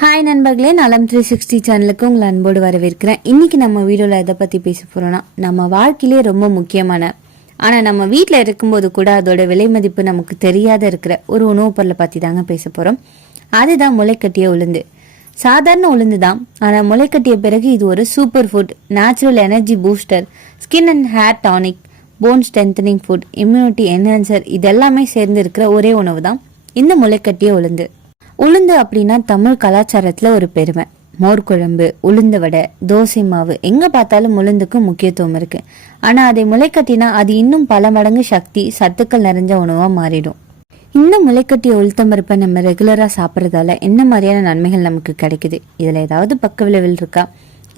Hi நண்பர்களே, நலம் 360 சேனலுக்கு உங்களை அன்போடு வரவேற்கிறேன். இன்னைக்கு நம்ம வீடியோவில் எதை பற்றி பேச போகிறோன்னா, நம்ம வாழ்க்கையிலே ரொம்ப முக்கியமான ஆனால் நம்ம வீட்டில் இருக்கும்போது கூட அதோட விலை மதிப்பு நமக்கு தெரியாத இருக்கிற ஒரு உணவுப் பொருளை பற்றி தாங்க பேச போகிறோம். அதுதான் முளைக்கட்டிய உளுந்து. சாதாரண உளுந்து தான், ஆனால் முளைக்கட்டிய பிறகு இது ஒரு super food, natural energy booster, skin and hair tonic, phone strengthening food, immunity enhancer, இதெல்லாமே சேர்ந்து இருக்கிற ஒரே உணவு தான் இந்த முளைக்கட்டிய உளுந்து. உளுந்து அப்படின்னா தமிழ் கலாச்சாரத்துல ஒரு பெருமை. மோர் குழம்பு, உளுந்து வடை, தோசை மாவு, எங்க பார்த்தாலும் உளுந்துக்கு முக்கியத்துவம் இருக்கு. ஆனா அதை முளைக்கட்டினா அது இன்னும் பல மடங்கு சக்தி, சத்துக்கள் நிறைஞ்ச உணவா மாறிடும். இந்த முளைக்கட்டிய உளுத்தம்பருப்பை நம்ம ரெகுலரா சாப்பிட்றதால என்ன மாதிரியான நன்மைகள் நமக்கு கிடைக்குது, இதுல ஏதாவது பக்க விளைவுகள் இருக்கா,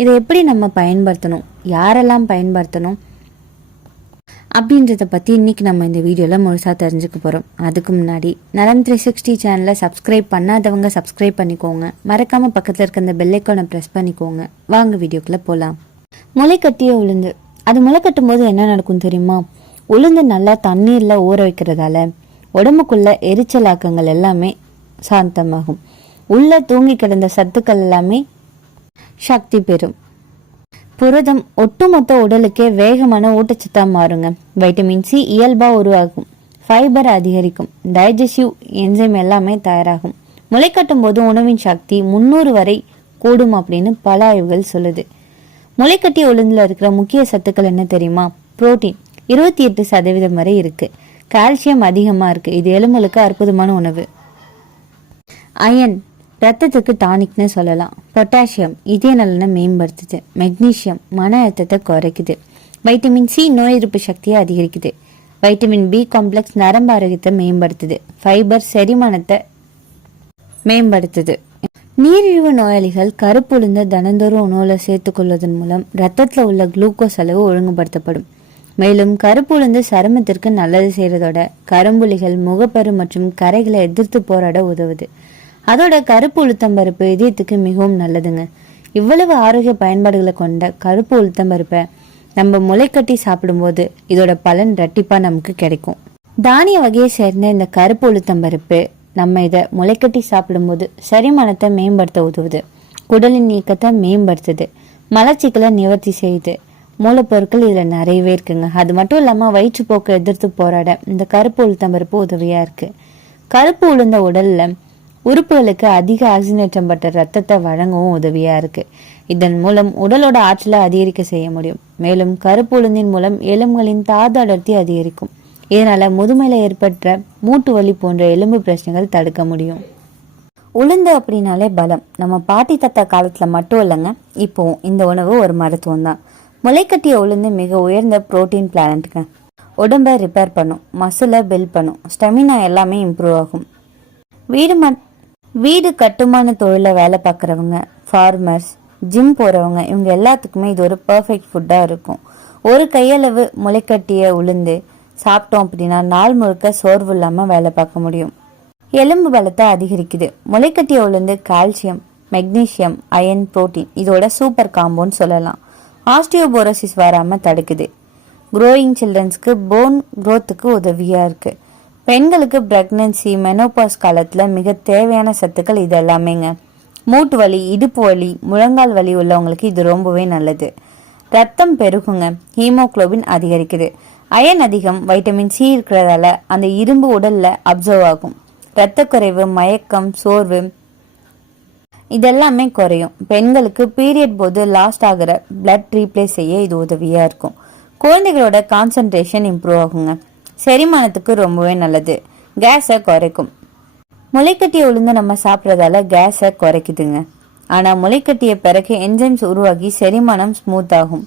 இதை எப்படி நம்ம பயன்படுத்தணும், யாரெல்லாம் பயன்படுத்தணும் அப்படின்றத பற்றி இன்றைக்கி நம்ம இந்த வீடியோவில் முழுசாக தெரிஞ்சுக்க போகிறோம். அதுக்கு முன்னாடி நலம் 360 சேனலை சப்ஸ்கிரைப் பண்ணாதவங்க சப்ஸ்கிரைப் பண்ணிக்கோங்க. மறக்காமல் பக்கத்தில் இருக்க அந்த பெல்லைக்கானை ப்ரெஸ் பண்ணிக்கோங்க. வாங்க வீடியோக்குள்ளே போகலாம். முளைக்கட்டிய உளுந்து. அது முளைக்கட்டும் போது என்ன நடக்கும் தெரியுமா? உளுந்து நல்லா தண்ணீரில் ஊற வைக்கிறதால உடம்புக்குள்ள எரிச்சலாக்கங்கள் எல்லாமே சாந்தமாகும். உள்ளே தூங்கி கிடந்த சத்துக்கள் எல்லாமே சக்தி பெறும். புரதம் ஒட்டுமொத்த உடலுக்கே வேகமான ஊட்டச்சத்தா மாறுங்க. வைட்டமின் சி இயல்பா உருவாகும். ஃபைபர் அதிகரிக்கும். டைஜஸ்டிவ் என்சைம் எல்லாமே தயாராகும். முளைக்கட்டும் போது உணவின் சக்தி 300 வரை கூடும் அப்படின்னு பல ஆய்வுகள் சொல்லுது. முளைக்கட்டிய உளுந்துல இருக்கிற முக்கிய சத்துக்கள் என்ன தெரியுமா? புரோட்டீன் 28% வரை இருக்கு. கால்சியம் அதிகமா இருக்கு. இது எலும்புகளுக்கு அற்புதமான உணவு. அயன் ரத்தத்துக்கு டானிக்னு சொல்லலாம். பொட்டாசியம் இதய நலனை மேம்படுத்துது. மெக்னீசியம் மன அழுத்தத்தை குறைக்குது. வைட்டமின் சி நோய் எதிர்ப்பு சக்தியை அதிகரிக்குது. வைட்டமின் பி காம்ப்ளெக்ஸ் நரம்பு ஆரோக்கியத்தை மேம்படுத்துது. ஃபைபர் செரிமானத்தை மேம்படுத்துது. நீரிழிவு நோயாளிகள் கருப்பு உளுந்த தினந்தோறும் உணவுல சேர்த்துக் கொள்வதன் மூலம் ரத்தத்துல உள்ள குளுக்கோஸ் அளவு ஒழுங்குபடுத்தப்படும். மேலும் கருப்பு உளுந்து சருமத்திற்கு நல்லது செய்யறதோட கரும்புலிகள், முகப்பரு மற்றும் கரைகளை எதிர்த்து போராட உதவுது. அதோட கருப்பு உளுத்தம்பருப்பு இதயத்துக்கு மிகவும் நல்லதுங்க. இவ்வளவு ஆரோக்கிய பயன்பாடுகளை கொண்ட கருப்பு உளுத்தம்பருப்பை நம்ம முளைக்கட்டி சாப்பிடும்போது இதோட பலன் இரட்டிப்பா நமக்கு கிடைக்கும். தானிய வகையை சேர்ந்த இந்த கருப்பு உளுத்தம்பருப்பு நம்ம இதை முளைக்கட்டி சாப்பிடும்போது செரிமானத்தை மேம்படுத்த உதவுது. குடலின் இயக்கத்தை மேம்படுத்துது. மலச்சிக்கலை நிவர்த்தி செய்யுது. மூலப்பொருட்கள் இதுல நிறையவே இருக்குங்க. அது மட்டும் இல்லாம வயிற்றுப்போக்கை எதிர்த்து போராட இந்த கருப்பு உளுத்தம்பருப்பு உதவியா இருக்கு. கருப்பு உளுந்த உடல்ல உறுப்புகளுக்கு அதிக ஆக்சிஜனேற்றம் பட்ட ரத்தத்தை வழங்கவும் உதவியா இருக்கு. இதன் மூலம் உடலோட ஆற்றலை அதிகரிக்க செய்ய முடியும். மேலும் கருப்பு உளுந்தின் மூலம் எலும்புகளின் தாது அடர்த்தி அதிகரிக்கும். இதனால முதுமையில ஏற்பட்ட மூட்டு வலி போன்ற எலும்பு பிரச்சனைகள் தடுக்க முடியும். உளுந்து அப்படின்னாலே பலம். நம்ம பாட்டி தாத்தா காலத்துல மட்டும் இல்லைங்க, இப்போ இந்த உணவு ஒரு மருத்துவம் தான். முளைக்கட்டிய உளுந்து மிக உயர்ந்த புரோட்டீன் பிளானட்டுங்க. உடம்பை ரிப்பேர் பண்ணும், மசிலை பில்ட் பண்ணும், ஸ்டெமினா எல்லாமே இம்ப்ரூவ் ஆகும். வீடு கட்டுமான தொழில வேலை பார்க்குறவங்க, ஃபார்மர்ஸ், ஜிம் போறவங்க, இவங்க எல்லாத்துக்குமே இது ஒரு பர்ஃபெக்ட் ஃபுட்டா இருக்கும். ஒரு கையளவு முளைக்கட்டிய உளுந்து சாப்பிட்டோம் அப்படின்னா நாள் முழுக்க சோர்வு இல்லாம வேலை பார்க்க முடியும். எலும்பு பலத்தை அதிகரிக்குது. முளைக்கட்டிய உளுந்து கால்சியம், மெக்னீசியம், அயன், புரோட்டீன் இதோட சூப்பர் காம்போன்னு சொல்லலாம். ஆஸ்டியோபோரோசிஸ் வராம தடுக்குது. குரோயிங் சில்ட்ரன்ஸ்க்கு போன் குரோத்துக்கு உதவியா இருக்கு. பெண்களுக்கு பிரெக்னன்சி, மெனோபாஸ் காலத்துல மிக தேவையான சத்துக்கள் இது எல்லாமேங்க. மூட்டு வலி, இடுப்பு வலி, முழங்கால் வலி உள்ளவங்களுக்கு இது ரொம்பவே நல்லது. ரத்தம் பெருகுங்க. ஹீமோகுளோபின் அதிகரிக்குது. அயன் அதிகம். வைட்டமின் சி இருக்கிறதால அந்த இரும்பு உடல்ல அப்சர்வ் ஆகும். இரத்த குறைவு, மயக்கம், சோர்வு இதெல்லாமே குறையும். பெண்களுக்கு பீரியட் போது லாஸ்ட் ஆகிற பிளட் ரீப்ளேஸ் செய்ய இது உதவியா இருக்கும். குழந்தைகளோட கான்சன்ட்ரேஷன் இம்ப்ரூவ் ஆகுங்க. செரிமானத்துக்கு ரொம்பவே நல்லது. கேஸை குறைக்கும். முளைக்கட்டிய உளுந்து நம்ம சாப்பிட்றதால கேஸை குறைக்குதுங்க. ஆனா முளைக்கட்டிய பிறகு என்சைம்ஸ் உருவாகி செரிமானம் ஸ்மூத் ஆகும்.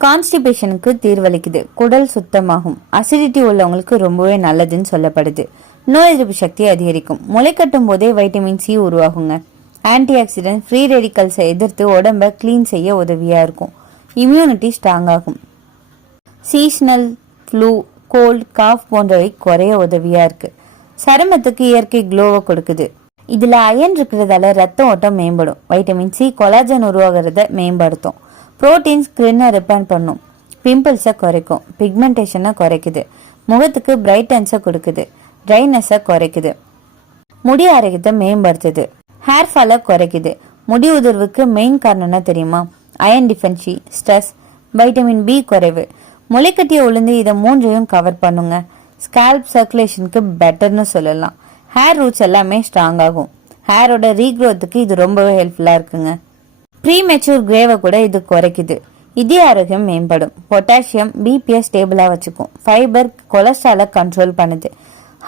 கான்ஸ்டிபேஷனுக்கு தீர்வளிக்குது. குடல் சுத்தமாகும். அசிடிட்டி உள்ளவங்களுக்கு ரொம்பவே நல்லதுன்னு சொல்லப்படுது. நோய் எதிர்ப்பு சக்தியை அதிகரிக்கும். முளைக்கட்டும் போதே வைட்டமின் சி உருவாகுங்க. ஆன்டி ஆக்சிடென்ட் ஃப்ரீ ரேடிக்கல்ஸை எதிர்த்து உடம்ப கிளீன் செய்ய உதவியா இருக்கும். இம்யூனிட்டி ஸ்ட்ராங் ஆகும். சீசனல் ஃப்ளூ, கோல்ட், காஃப் போன்றவை குறைய உதவியா இருக்கு. சருமத்துக்கு இயற்கை க்ளோவை கொடுக்குது. இதுல அயன் இருக்கிறதால ரத்த ஓட்டம் மேம்படும். வைட்டமின் சி கொலாஜன் உருவாகிறத மேம்படுத்தும். புரோட்டீன் ஸ்கின்னை ரிப்பேர் பண்ணும். பிம்பிள்ஸை குறைக்கும். பிக்மெண்டேஷனை குறைக்குது. முகத்துக்கு பிரைட்டன்ஸை கொடுக்குது. ட்ரைனஸை குறைக்குது. முடி ஆரோக்கியத்தை மேம்படுத்துது. ஹேர் ஃபாலை குறைக்குது. முடி உதிர்வுக்கு மெயின் காரணம் என்ன தெரியுமா? அயன் டிஃபென்சி, ஸ்ட்ரெஸ், வைட்டமின் பி குறைவு. முளைக்கட்டிய உளுந்து இதை மூன்றையும் கவர் பண்ணுங்க. ஸ்கேல்ப் சர்க்குலேஷனுக்கு பெட்டர்னு சொல்லலாம். ஹேர் ரூட்ஸ் எல்லாமே ஸ்ட்ராங் ஆகும். ஹேரோட ரீக்ரோத்துக்கு இது ரொம்பவே ஹெல்ப்ஃபுல்லாக இருக்குங்க. ப்ரீமெச்சூர் கிரேவை கூட இது குறைக்குது. இதய ஆரோக்கியம் மேம்படும். பொட்டாசியம் பிபியை ஸ்டேபிளாக வச்சுக்கும். ஃபைபர் கொலஸ்ட்ராலை கண்ட்ரோல் பண்ணுது.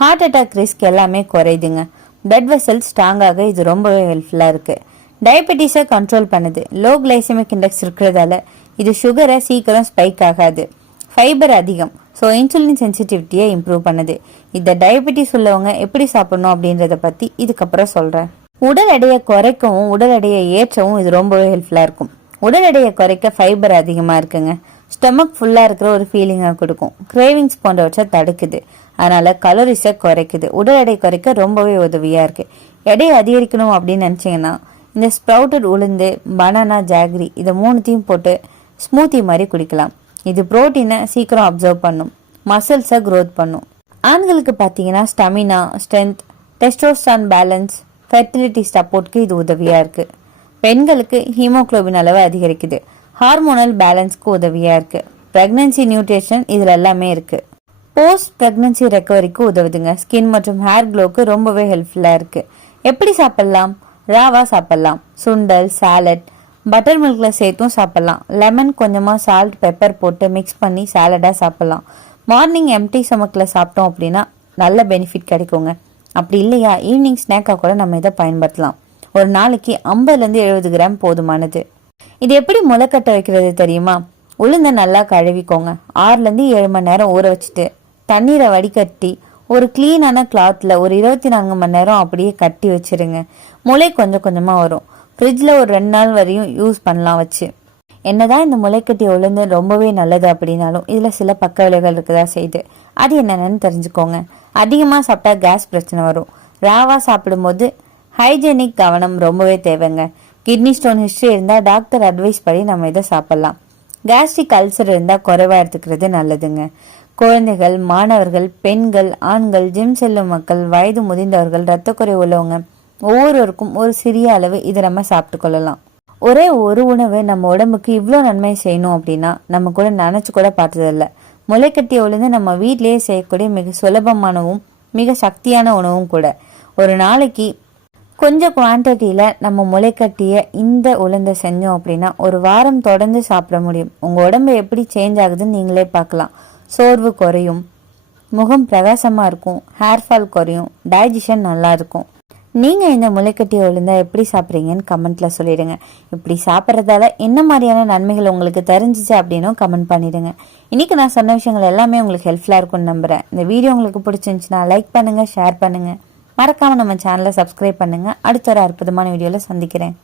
ஹார்ட் அட்டாக் ரிஸ்க் எல்லாமே குறையுதுங்க. பிளட் வெசல் ஸ்ட்ராங்காக இது ரொம்பவே ஹெல்ப்ஃபுல்லாக இருக்குது. டயபெட்டிஸை கண்ட்ரோல் பண்ணுது. லோ கிளைசமிக் இண்டெக்ஸ் இருக்கிறதால இது சுகரை சீக்கிரம் ஸ்பைக் ஆகாது. ஃபைபர் அதிகம், ஸோ இன்சுலின் சென்சிட்டிவிட்டியை இம்ப்ரூவ் பண்ணுது. இந்த டயபெட்டிஸ் உள்ளவங்க எப்படி சாப்பிடணும் அப்படின்றத பற்றி இதுக்கப்புறம் சொல்கிறேன். உடல் எடையை குறைக்கவும் உடல் எடையை ஏற்றவும் இது ரொம்பவே ஹெல்ப்ஃபுல்லாக இருக்கும். உடல் எடையை குறைக்க ஃபைபர் அதிகமாக இருக்குங்க. ஸ்டொமக் ஃபுல்லாக இருக்கிற ஒரு ஃபீலிங்கை கொடுக்கும். கிரேவிங்ஸ் போன்றவற்றை தடுக்குது. அதனால கலோரிஸை குறைக்குது. உடல் எடை குறைக்க ரொம்பவே உதவியாக இருக்குது. எடையை அதிகரிக்கணும் அப்படின்னு நினச்சிங்கன்னா இந்த ஸ்ப்ரவுட்டட் உளுந்து, பனானா, ஜாகரி இதை மூணுத்தையும் போட்டு ஸ்மூத்தி மாதிரி குடிக்கலாம். இது புரோட்டீனை சீக்கிரம் அப்சர்வ் பண்ணும். மசில்ஸை க்ரோத் பண்ணும். ஆண்களுக்கு பார்த்தீங்கன்னா stamina, strength, testosterone balance, fertility சப்போர்ட்க்கு இது உதவியாக இருக்குது. பெண்களுக்கு ஹீமோக்ளோபின் அளவு அதிகரிக்குது. ஹார்மோனல் பேலன்ஸ்க்கு உதவியாக இருக்குது. ப்ரெக்னன்சி நியூட்ரிஷன் இதில் எல்லாமே இருக்குது. போஸ்ட் ப்ரெக்னன்சி ரெக்கவரிக்கு உதவுதுங்க. ஸ்கின் மற்றும் ஹேர் க்ளோக்கு ரொம்பவே ஹெல்ப்ஃபுல்லாக இருக்குது. எப்படி சாப்பிட்லாம்? ராவா சாப்பிட்லாம். சுண்டல், சாலட், பட்டர் மில்கில் சேர்த்தும் சாப்பிட்லாம். லெமன், கொஞ்சமாக சால்ட், பெப்பர் போட்டு மிக்ஸ் பண்ணி சாலடாக சாப்பிட்லாம். மார்னிங் எம்டி ஸ்டொமக்கில் சாப்பிட்டோம் அப்படின்னா நல்ல பெனிஃபிட் கிடைக்குங்க. அப்படி இல்லையா ஈவினிங் ஸ்நாக்காக கூட நம்ம இதை பயன்படுத்தலாம். ஒரு நாளைக்கு 50-70 கிராம் போதுமானது. இது எப்படி முளைக்கட்ட வைக்கிறது தெரியுமா? உளுந்தை நல்லா கழுவிக்கோங்க. 6-7 மணி நேரம் ஊற வச்சுட்டு தண்ணீரை வடிகட்டி ஒரு கிளீனான கிளாத்தில் ஒரு 24 மணி நேரம் அப்படியே கட்டி வச்சிருங்க. முளை கொஞ்சம் கொஞ்சமாக வரும். ஃப்ரிட்ஜில் ஒரு 2 நாள் வரையும் யூஸ் பண்ணலாம் வச்சு. என்னதான் இந்த முளைக்கட்டி உளுந்து ரொம்பவே நல்லது அப்படின்னாலும் இதில் சில பக்க விளைவுகள் இருக்கதா செய்யுது. அது என்னென்னு தெரிஞ்சுக்கோங்க. அதிகமாக சாப்பிட்டா கேஸ் பிரச்சனை வரும். ராவா சாப்பிடும்போது ஹைஜெனிக் கவனம் ரொம்பவே தேவைங்க. கிட்னி ஸ்டோன் ஹிஸ்ட்ரி இருந்தால் டாக்டர் அட்வைஸ் படி நம்ம இதை சாப்பிட்லாம். கேஸ்ட்ரிக் அல்சர் இருந்தால் குறைவாக எடுத்துக்கிறது நல்லதுங்க. குழந்தைகள், மாணவர்கள், பெண்கள், ஆண்கள், ஜிம் செல்லும் மக்கள், வயது முதிர்ந்தவர்கள், இரத்த குறைவு உள்ளவங்க ஒவ்வொருவருக்கும் ஒரு சிறிய அளவு இதை நம்ம சாப்பிட்டு கொள்ளலாம். ஒரே ஒரு உணவு நம்ம உடம்புக்கு இவ்வளோ நன்மை செய்யணும் அப்படின்னா நம்ம கூட நினச்சி கூட பார்த்ததில்ல. முளைக்கட்டிய உளுந்து நம்ம வீட்டிலேயே செய்யக்கூடிய மிக சுலபமானவும் மிக சக்தியான உணவும் கூட. ஒரு நாளைக்கு கொஞ்சம் குவான்டிட்டியில் நம்ம முளைக்கட்டிய இந்த உளுந்தை செஞ்சோம் அப்படின்னா ஒரு வாரம் தொடர்ந்து சாப்பிட முடியும். உங்கள் உடம்பு எப்படி சேஞ்ச் ஆகுதுன்னு நீங்களே பார்க்கலாம். சோர்வு குறையும், முகம் பிரகாசமாக இருக்கும், ஹேர் ஃபால் குறையும், டைஜஷன் நல்லா இருக்கும். நீங்கள் இந்த முளைக்கட்டிய உளுந்தா எப்படி சாப்பிட்றீங்கன்னு கமெண்ட்டில் சொல்லிடுங்க. இப்படி சாப்பிட்றதால என்ன மாதிரியான நன்மைகள் உங்களுக்கு தெரிஞ்சிச்சு அப்படின்னும் கமெண்ட் பண்ணிடுங்க. இன்றைக்கி நான் சொன்ன விஷயங்கள் எல்லாமே உங்களுக்கு ஹெல்ப்ஃபுல்லாக இருக்கும்னு நம்புகிறேன். இந்த வீடியோ உங்களுக்கு பிடிச்சிருந்துச்சுன்னா லைக் பண்ணுங்கள், ஷேர் பண்ணுங்கள். மறக்காமல் நம்ம சேனலை சப்ஸ்கிரைப் பண்ணுங்கள். அடுத்த ஒரு அற்புதமான வீடியோவில் சந்திக்கிறேன்.